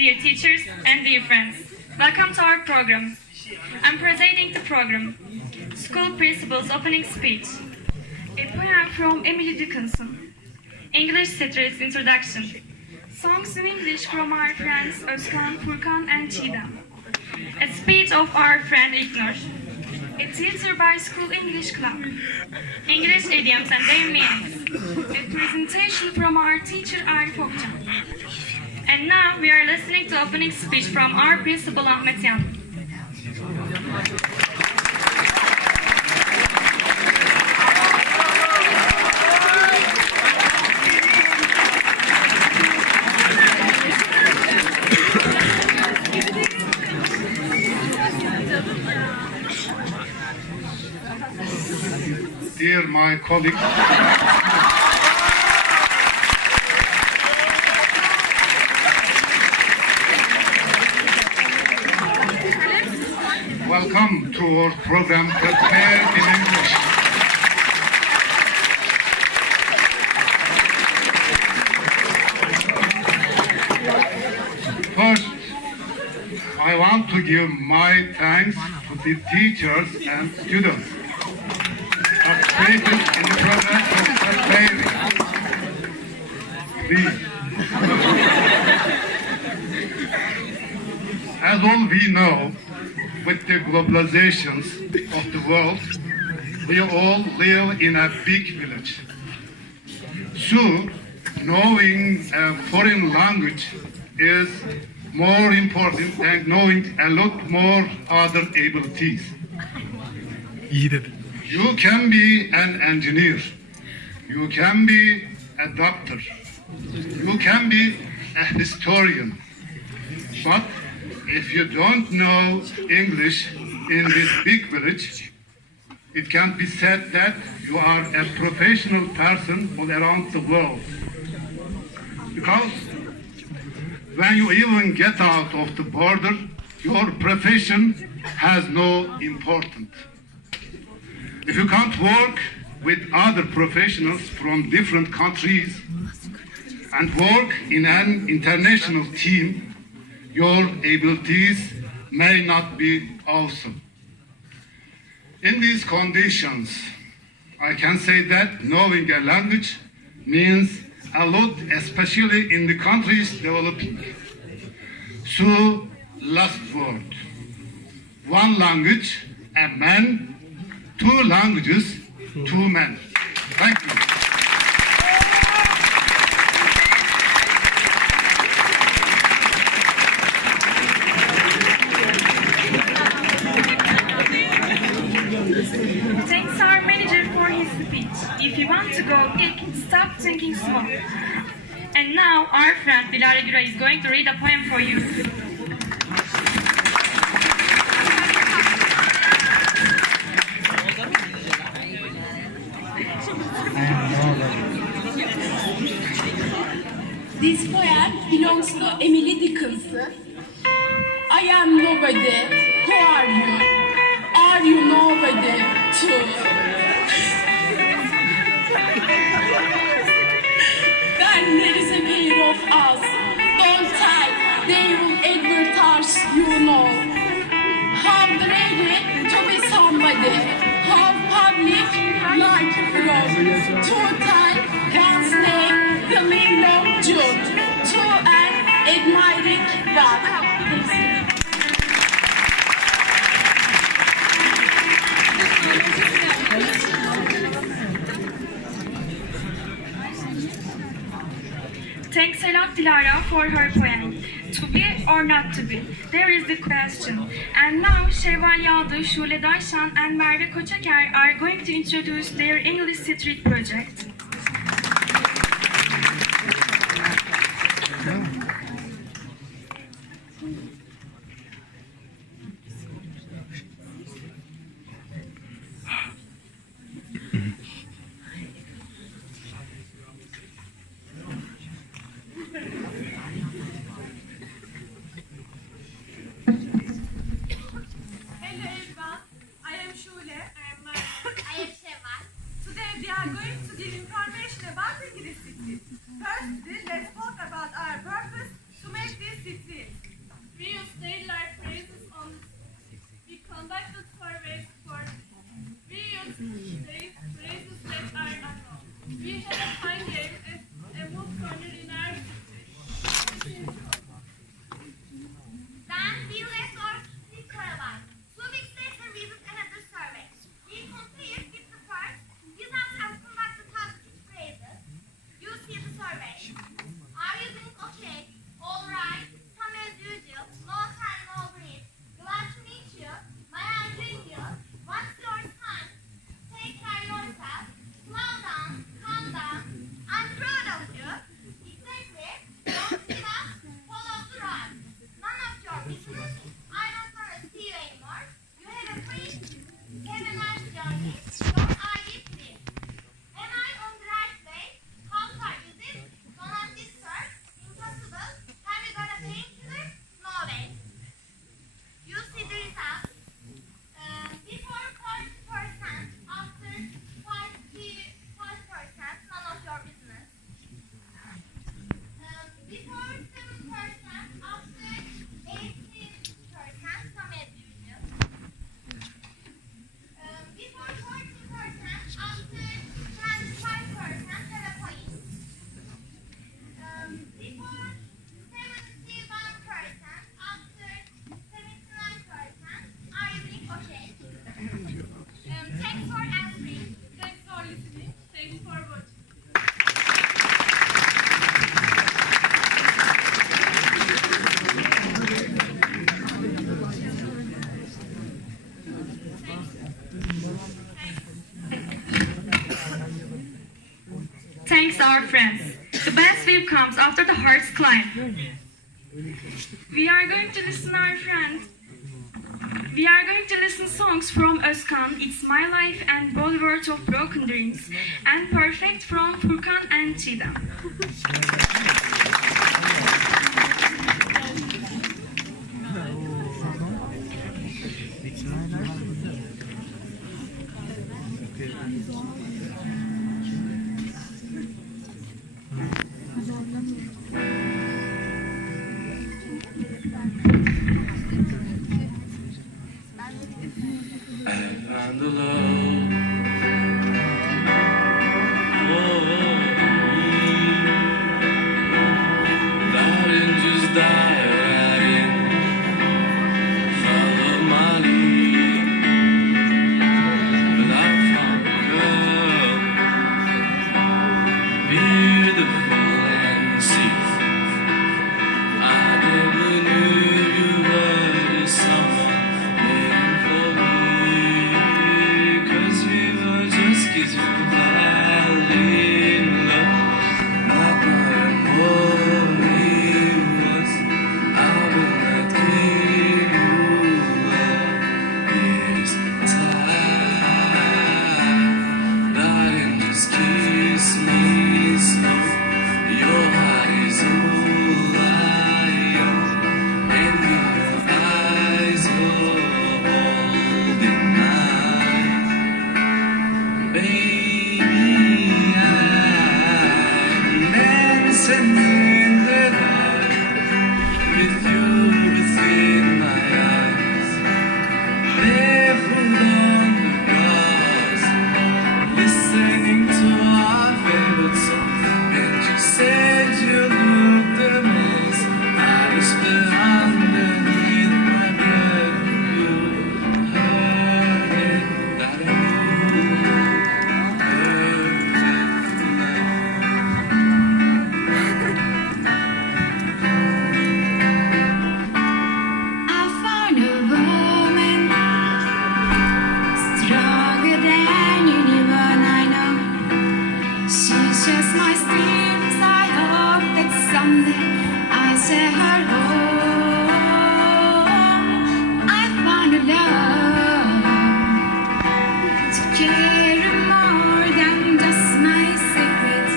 dear teachers, and dear friends. Welcome to our program. I'm presenting the program, School Principal's Opening Speech, a poem from Emily Dickinson, English Street's Introduction, songs in English from our friends Özkan, Furkan, and Çiğdem, a speech of our friend Ignor, a theater by School English Club, English idioms and their meanings, a presentation from our teacher Arif Okcan. And now we are listening to opening speech from our principal Ahmet Yan. Dear my colleagues, welcome to our program Prepared in English. First, I want to give my thanks to the teachers and students participated in the program of preparing. As all we know, with the globalizations of the world, we all live in a big village. So, knowing a foreign language is more important than knowing a lot more other abilities. You can be an engineer, you can be a doctor, you can be a historian, but if you don't know English in this big village, it can be said that you are a professional person all around the world. Because when you even get out of the border, your profession has no importance. If you can't work with other professionals from different countries and work in an international team, your abilities may not be awesome. In these conditions, I can say that knowing a language means a lot, especially in the countries developing. So, last word. One language, a man. Two languages, two men. Thank you. Thanks our manager for his speech. If you want to go big, stop thinking small. And now our friend Dilara Güray is going to read a poem for you. This poem belongs to Emily Dickinson. I am nobody. Who are you? Are you nobody too? Then there is a pair of us. Don't tell, they will advertise, you know. How really to be somebody. How public like from. To tell one's name, the name of June. To an admiring one. Thanks a lot, Dilara, for her poem. To be or not to be? There is the question. And now, Şevval Yağdı, Şule Daşan, and Merve Koçaker are going to introduce their English Street project. We are going to friends. The best view comes after the hardest climb. We are going to listen our friends. We are going to listen songs from Özkan, It's My Life and Bollywood of Broken Dreams, and Perfect from Furkan and Çiğdem. And the love, darling, just dive right in, follow my lead. But I found a girl, beautiful and safe. I never knew you were someone waiting for me, 'cause we were just kids who fell in love, not knowing what it was. I will not give you up this time, darling, just kiss me slow. Your heart is all I own, and your eyes are holding mine. Baby, I'm dancing in the dark with you within my eyes, barefoot on the grass, listening to our favorite song. And you said you looked a mess. I whispered underneath my breath, you heard it, that I knew perfect love. I found a woman stronger than anyone I know. She shares my dreams. I hope that someday I share her home. I found a love to carry more than just my secrets,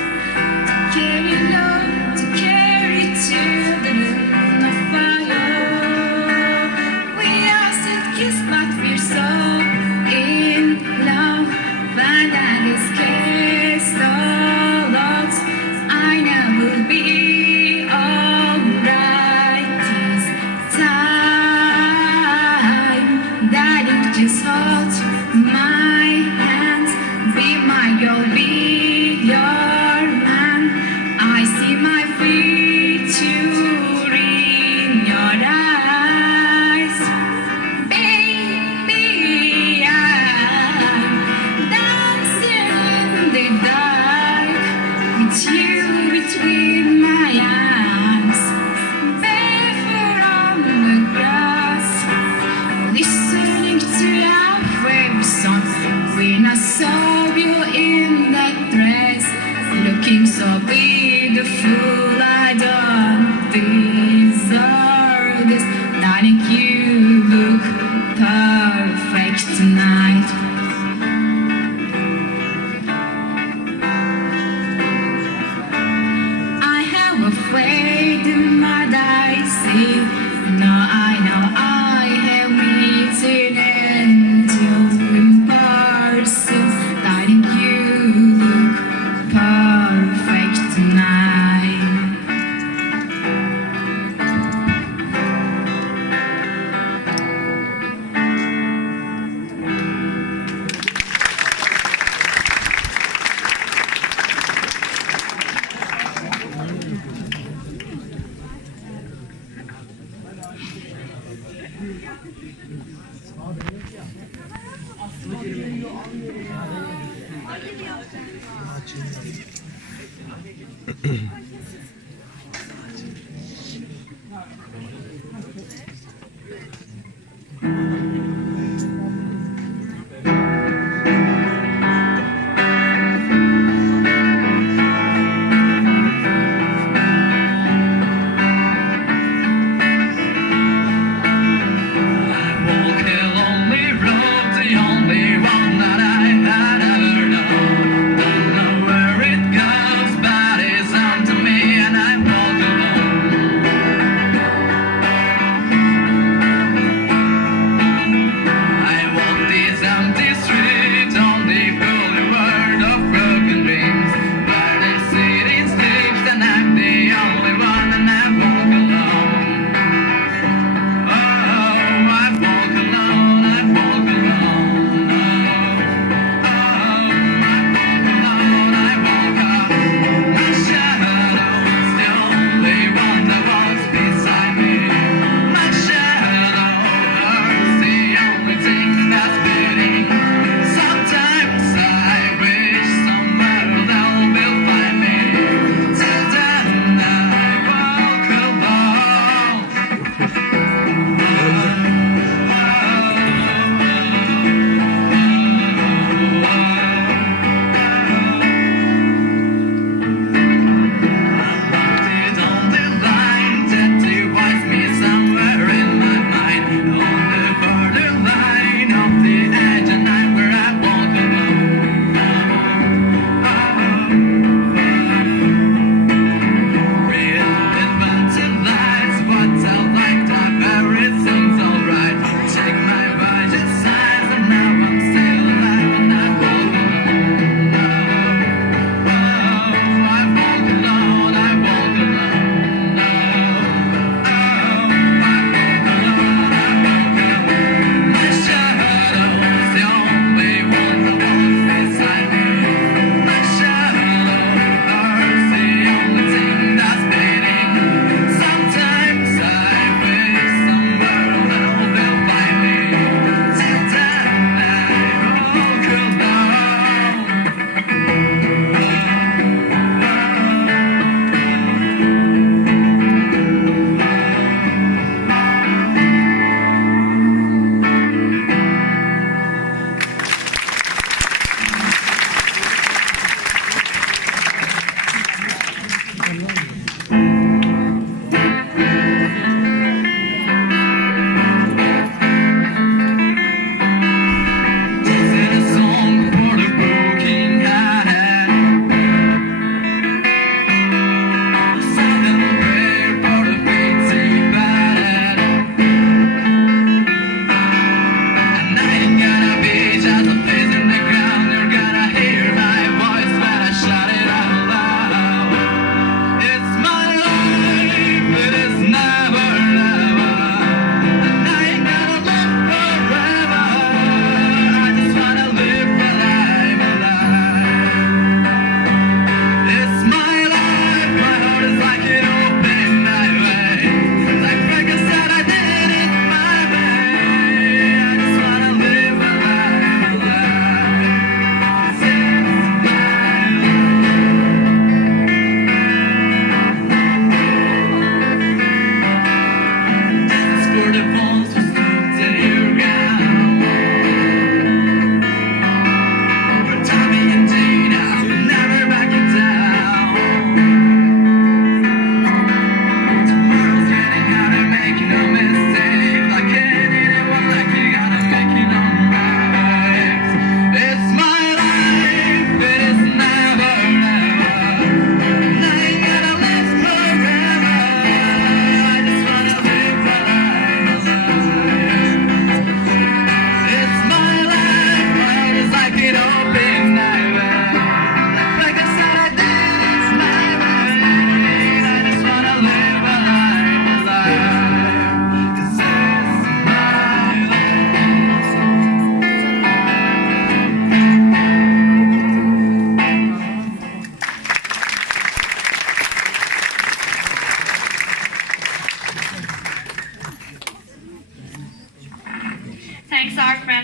to carry love, to carry children of fire. We are still kids, but we're so in love. But that is cast all out. I know we'll be alright this time. Daddy, just hold my hand. Be my girl, be your man. I see my future in your eyes. Baby, I'm dancing in the dark with you between my arms, barefoot on the grass, listening to our favorite song. When I saw you in that dress, looking so beautiful, I don't deserve this. Darling, you look perfect tonight. I have a faith in what I see. Now I know I have meeting angels in person. Darling, you look perfect tonight.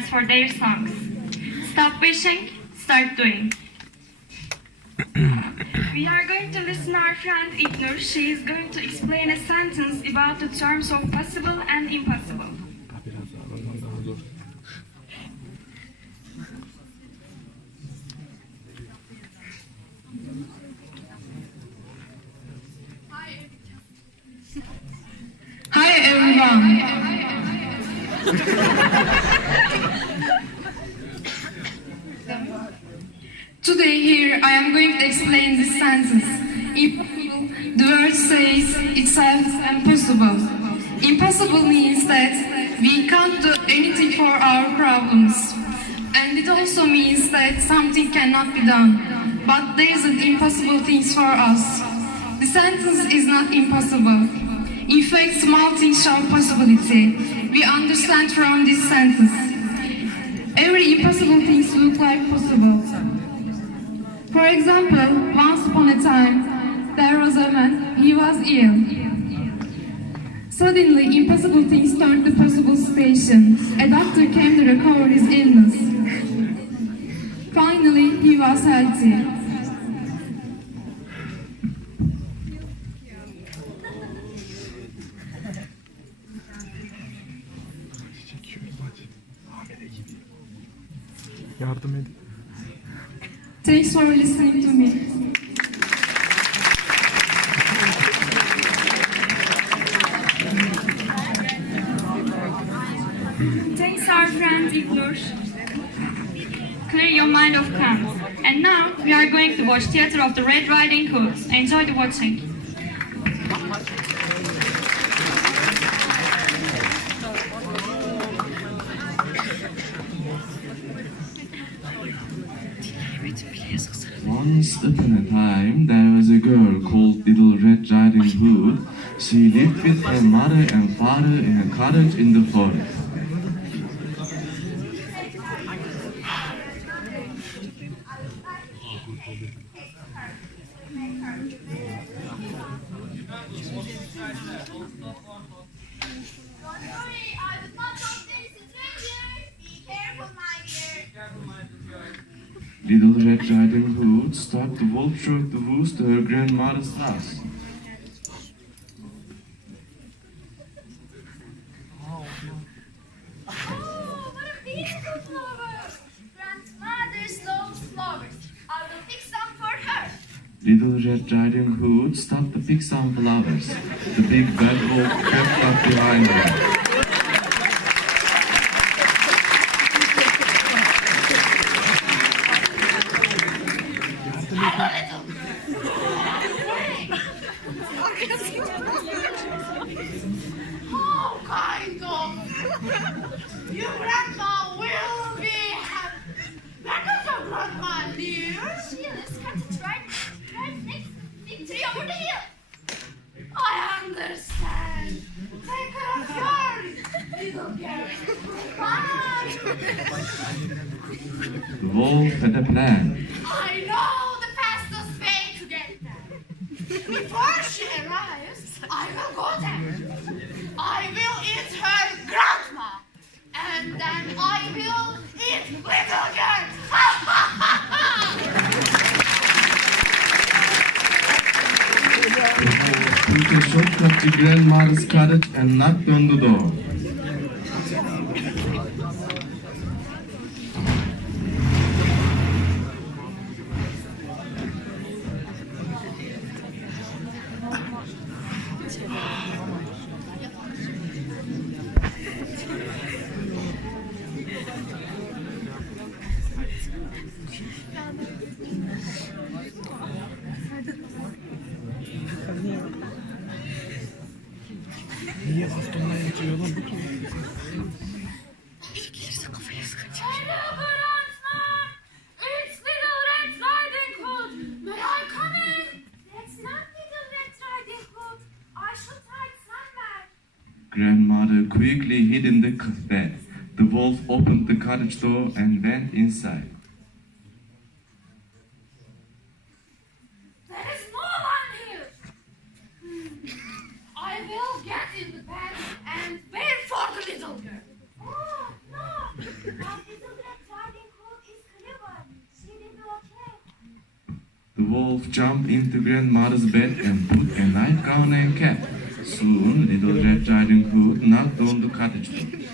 for their songs. Stop wishing, start doing. We are going to listen to our friend Ignor. She is going to explain a sentence about the terms of possible and impossible. Hi everyone. Today here I am going to explain this sentence. Impossible, the word says itself impossible. Impossible means that we can't do anything for our problems. And it also means that something cannot be done. But there isn't impossible things for us. The sentence is not impossible. In fact, small things show possibility. We understand from this sentence. Every impossible things look like possible. For example, once upon a time, there was a man, he was ill. Suddenly, impossible things turned to possible situation. A doctor came to recover his illness. Finally, he was healthy. Yardım edin. Thanks for listening to me. Thanks our friend Ignor. Clear your mind of crumbs. And now we are going to watch Theater of the Red Riding Hood. Enjoy the watching. Once upon a time, there was a girl called Little Red Riding Hood. She lived with her mother and father in a cottage in the forest. Little Red Riding Hood stopped the wolf showed the woos to her grandmother's house. Oh, what a beautiful flower! Grandmother's loves flowers. I will pick some for her. Little Red Riding Hood stopped to pick some flowers. The big bad wolf crept up behind her. How kind of you, Grandma, will be happy. Where does your grandma live? She lives cottage right next big tree over the hill. I understand. Take care of your little girl. Bye. The wolf had a plan. I know the fastest way to get there. Before she arrives, I will go there. I will eat her grandma. And then I will eat little girl. Took a shortcut to grandmother's cottage and knocked on the door. Niye bastonla yatıyor lan bu kim? Hello, grandma. It's Little Red Riding Hood. May I come in? That's not Little Red Riding Hood. I should hide somewhere. Grandmother quickly hid in the bed. The wolf opened the cottage door and went inside. There is no one here. I will get in the bed and wait for the little girl. Oh, no. Not wolf jumped into grandmother's bed and put a nightgown and cap. Soon, Little Red Riding Hood knocked on the cottage door. May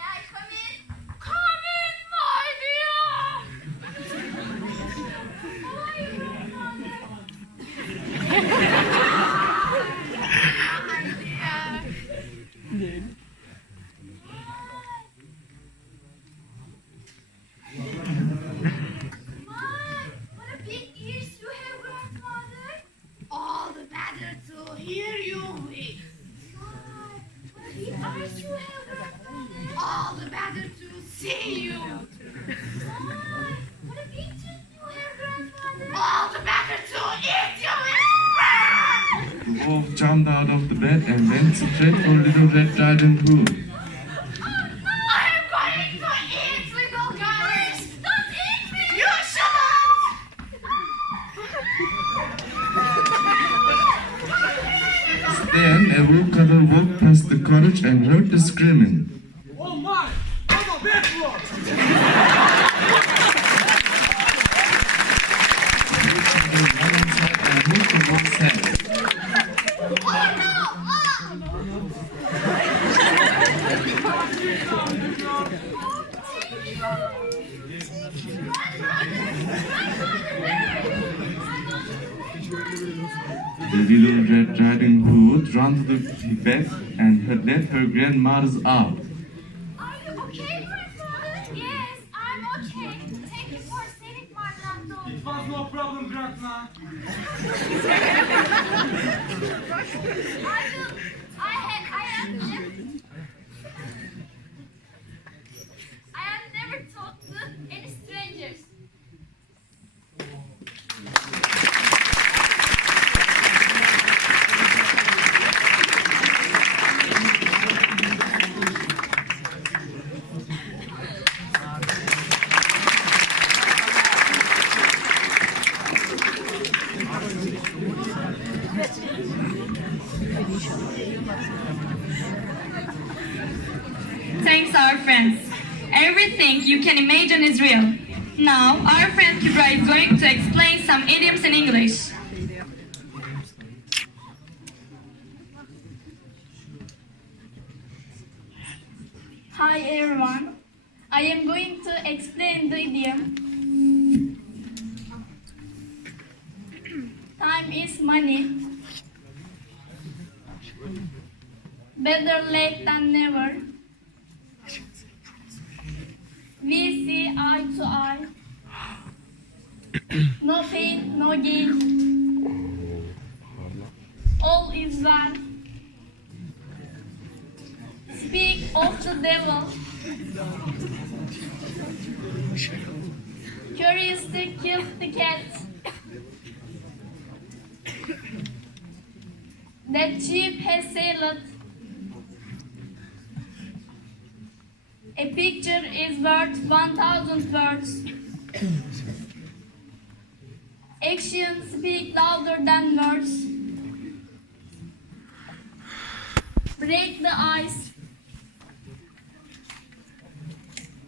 I come in? Come in, my dear. How are you, grandmother? What a big ears you have, grandmother. All the better to hear you with. What a big eyes you have, grandmother. All the better to see you. What a big teeth you have, grandmother. All the better to eat you with. The wolf jumped out of the bed and went straight for Little Red Riding Hood. I am going to eat, little guys. Don't eat me. You shouldn't. Then a woodcutter walked past the cottage and heard the screaming. Oh my! I'm a bad boy! And hooked the wolf's head. Oh no! The Little Red Riding Hood ran to the bed and had let her grandmother's out. Are you okay, grandmother? Yes, I'm okay. Thank you for saving my granddaughter. It was no problem, Grandma. I have never talked to any strangers. Thanks, our friends. Everything you can imagine is real. Now, our friend Kibra is going to explain some idioms in English. Hi everyone. I am going to explain the idiom. Time is money. Better late than never. We see eye to eye. No pain, no gain. All is well. Speak of the devil. Curiosity killed the cat. That ship has sailed. A picture is worth 1,000 words. Actions speak louder than words. Break the ice.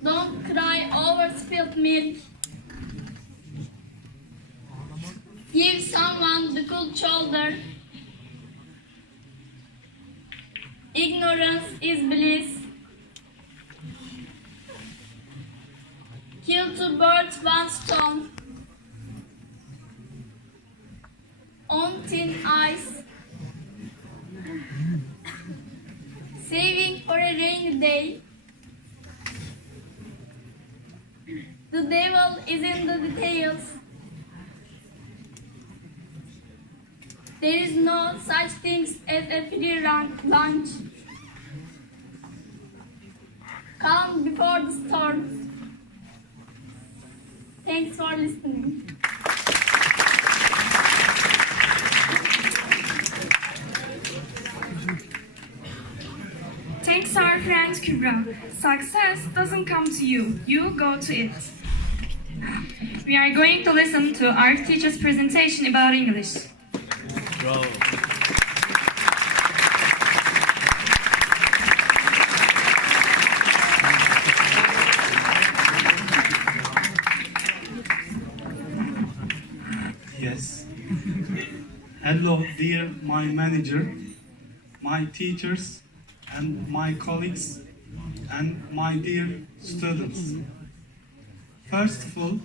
Don't cry over spilled milk. Give someone the cold shoulder. Ignorance is bliss. Kill two birds, one stone. On thin ice. Saving for a rainy day. The devil is in the details. There is no such thing as a free lunch. Calm before the storm. Thanks for listening. Thanks, our friend Kübra. Success doesn't come to you, you go to it. We are going to listen to our teacher's presentation about English. Yes. Hello, dear my manager, my teachers, and my colleagues, and my dear students. First of all,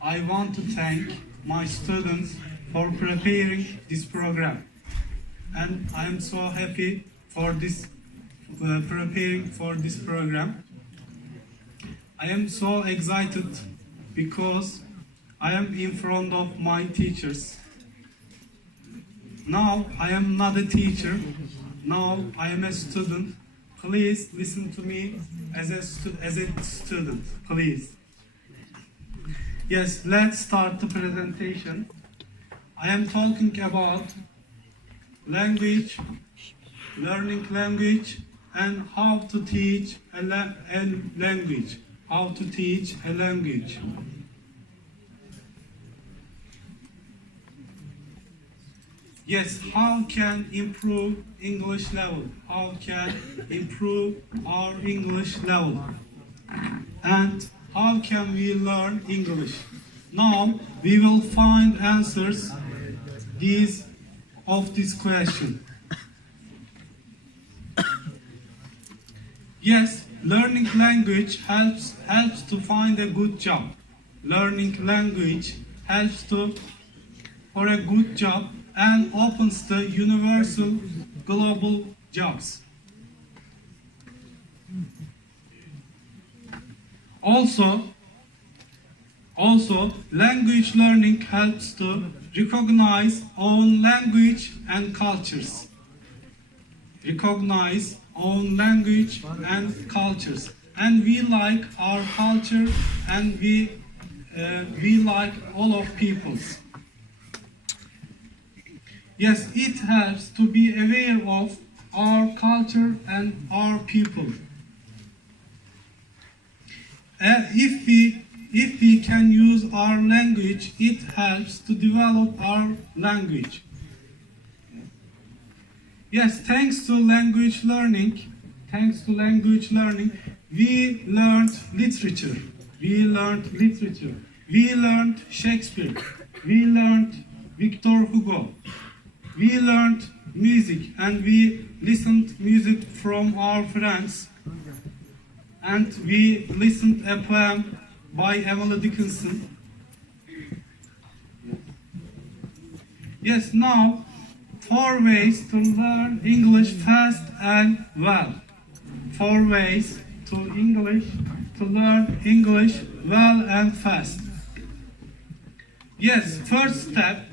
I want to thank my students for preparing this program. And I am so happy for this preparing for this program. I am so excited because I am in front of my teachers. Now I am not a teacher. Now I am a student. Please listen to me as a student, please. Yes, let's start the presentation. I am talking about language, learning language, and how to teach a language. How to teach a language. Yes, how can improve English level? How can improve our English level? And how can we learn English? Now we will find answers of this question. Yes, learning language helps to find a good job. Learning language helps for a good job and opens the universal global jobs. Also, language learning helps to recognize own language and cultures. Recognize own language and cultures. And we like our culture, and we like all of peoples. Yes, it helps to be aware of our culture and our people. If we can use our language, it helps to develop our language. Yes, thanks to language learning, we learned literature. We learned Shakespeare. We learned Victor Hugo. We learned music, and we listened music from our friends. And we listened a poem by Emily Dickinson. Yes, now 4 ways to learn English fast and well. 4 ways to learn English well and fast. Yes, first step,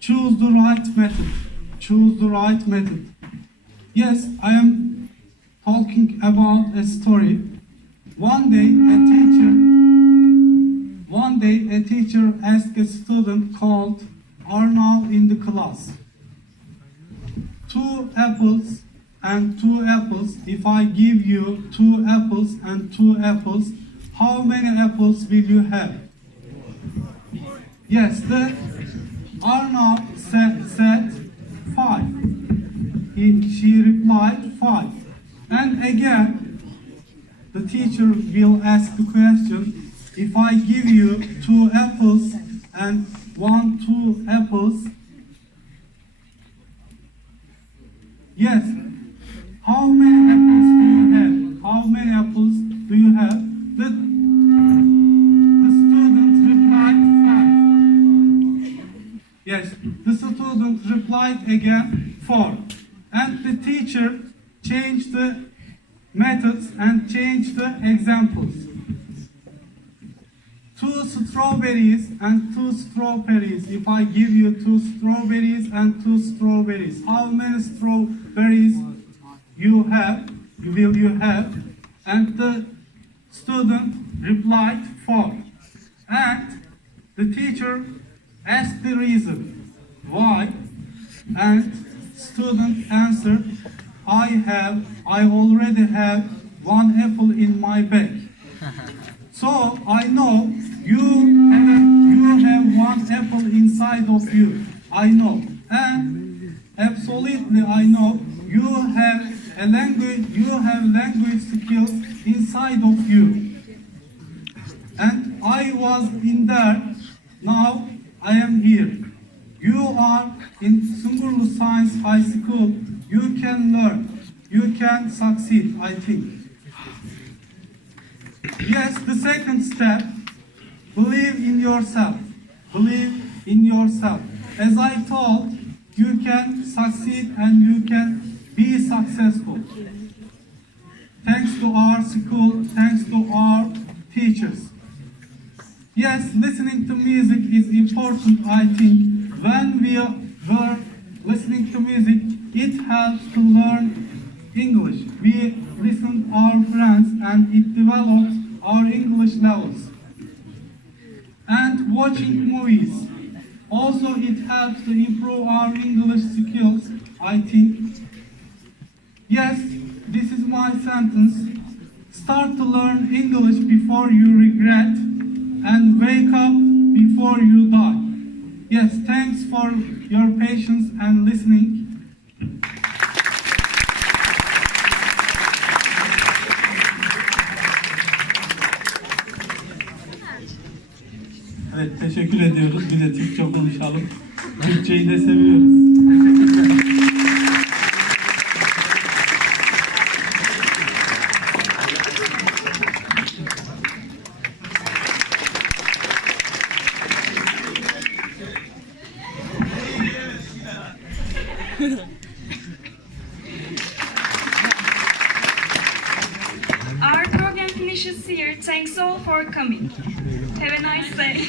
choose the right method. Yes, I am talking about a story. One day a teacher asked a student called Arnav in the class. 2 apples and 2 apples. If I give you 2 apples and 2 apples, how many apples will you have? Yes, the Arnav said 5. She replied 5. And again, the teacher will ask the question, if I give you 2 apples and 2 apples, yes, how many apples do you have? How many apples do you have? The student replied 5. Yes, the student replied again 4. And the teacher changed the methods and changed the examples. 2 strawberries and 2 strawberries. If I give you 2 strawberries and 2 strawberries, how many strawberries will you have? And the student replied 4. And the teacher asked the reason why, and student answered, I already have 1 apple in my bag. So I know you have 1 apple inside of you. I know. And absolutely I know you have language skills inside of you. And I was in there, now I am here. You are in Sungurlu Science High School. You can learn. You can succeed, I think. Yes, the second step, believe in yourself. Believe in yourself. As I told, you can succeed and you can be successful. Thanks to our school, thanks to our teachers. Yes, listening to music is important, I think. When we were listening to music, it helps to learn English. We listen to our friends and it develops our English levels. And watching movies. Also, it helps to improve our English skills, I think. Yes, this is my sentence. Start to learn English before you regret and wake up before you die. Yes, thanks for your patience and listening. Evet, teşekkür ediyoruz. Bir de Türkçe konuşalım. Türkçeyi de seviyoruz. Teşekkürler. Our program finishes here. Thanks all for coming. Have a nice day.